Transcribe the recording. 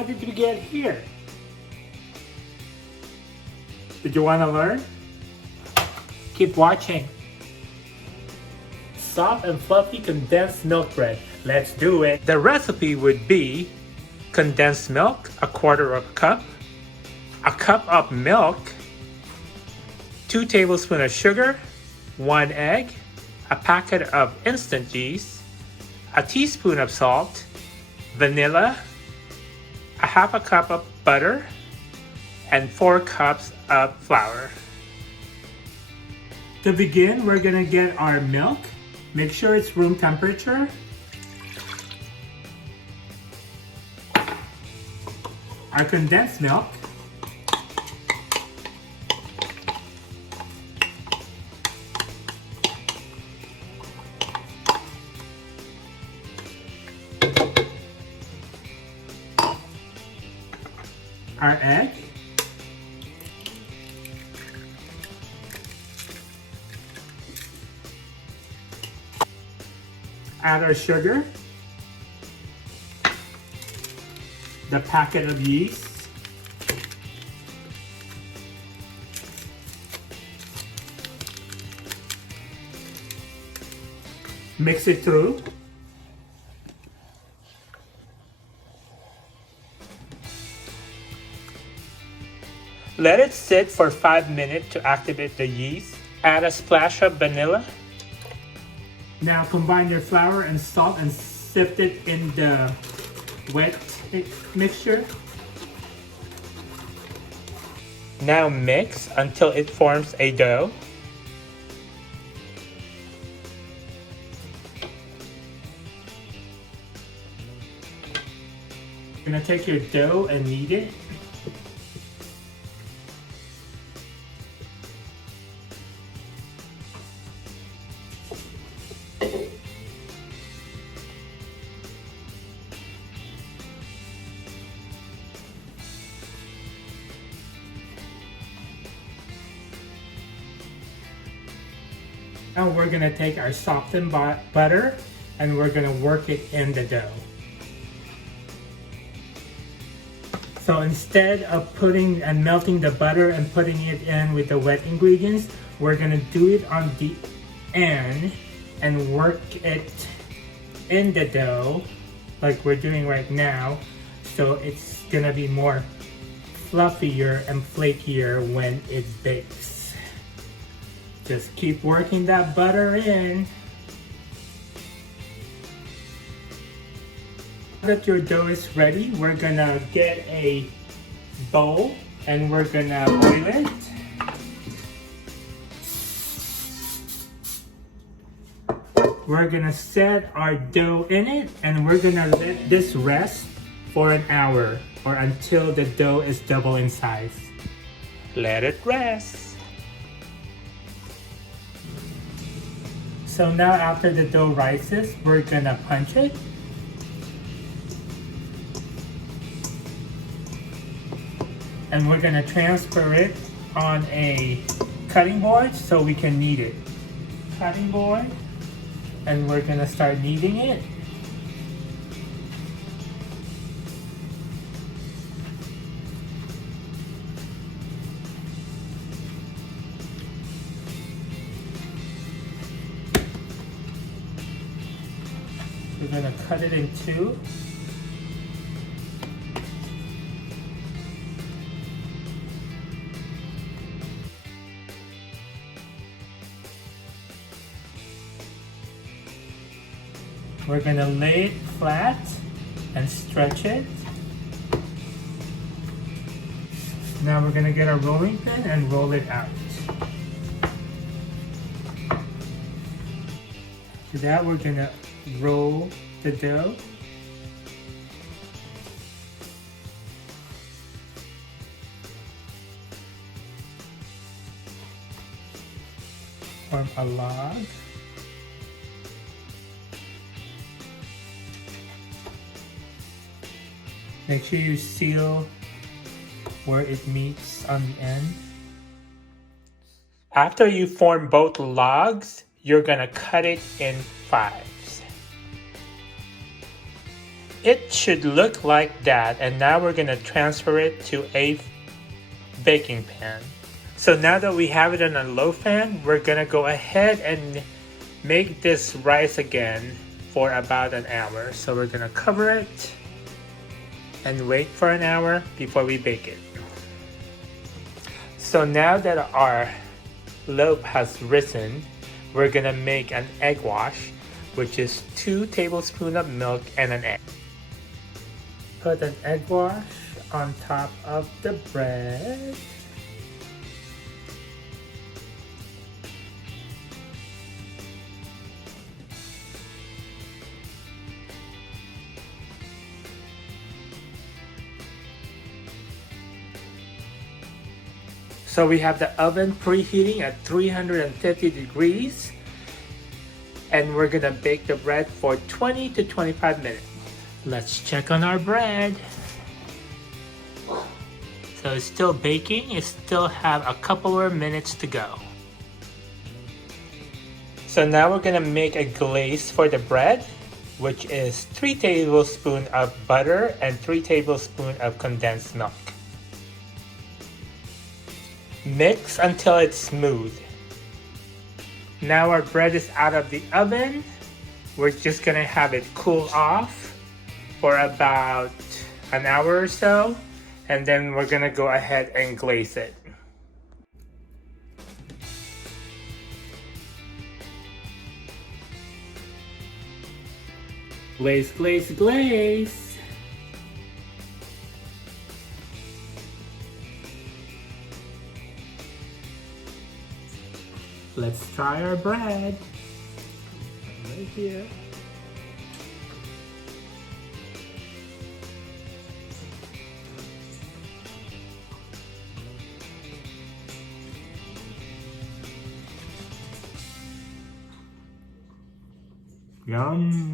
how did we get here? Did you want to learn? Keep watching. Soft and fluffy condensed milk bread. Let's do it. The recipe would be condensed milk, 1/4 cup, a cup of milk, 2 tablespoons of sugar, 1 egg, a packet of instant yeast, a teaspoon of salt, vanilla, a 1/2 cup of butter, and 4 cups of flour. To begin, we're gonna get our milk. Make sure it's room temperature. Our condensed milk. Our egg. Add our sugar, the packet of yeast, mix it through. Let it sit for 5 minutes to activate the yeast. Add a splash of vanilla. Now combine your flour and salt and sift it in the wet mixture. Now mix until it forms a dough. You're gonna take your dough and knead it. Now we're gonna take our softened butter and we're gonna work it in the dough. So instead of putting and melting the butter and putting it in with the wet ingredients, we're gonna do it on the end and work it in the dough like we're doing right now. So it's gonna be more fluffier and flakier when it bakes. Just keep working that butter in. Now that your dough is ready, we're gonna get a bowl and we're gonna oil it. We're gonna set our dough in it and we're gonna let this rest for an hour or until the dough is double in size. Let it rest. So now after the dough rises, we're gonna punch it. And we're gonna transfer it on a cutting board so we can knead it. Cutting board, and we're gonna start kneading it. We're gonna cut it in two. We're gonna lay it flat and stretch it. Now we're gonna get our rolling pin and roll it out. To that we're gonna roll the dough. Form a log. Make sure you seal where it meets on the end. After you form both logs, you're gonna cut it in fives. It should look like that, and now we're gonna transfer it to a baking pan. So now that we have it on a low fan, we're gonna go ahead and make this rise again for about an hour. So we're gonna cover it and wait for an hour before we bake it. So now that our loaf has risen, we're gonna make an egg wash, which is 2 tablespoons of milk and an egg. Put an egg wash on top of the bread. So we have the oven preheating at 350 degrees, and we're gonna bake the bread for 20 to 25 minutes. Let's check on our bread. So it's still baking, it still have a couple more minutes to go. So now we're gonna make a glaze for the bread, which is 3 tablespoons of butter and 3 tablespoons of condensed milk. Mix until it's smooth. Now our bread is out of the oven. We're just gonna have it cool off for about an hour or so, and then we're gonna go ahead and glaze it. Glaze, glaze, glaze. Let's try our bread. Right here. Yum.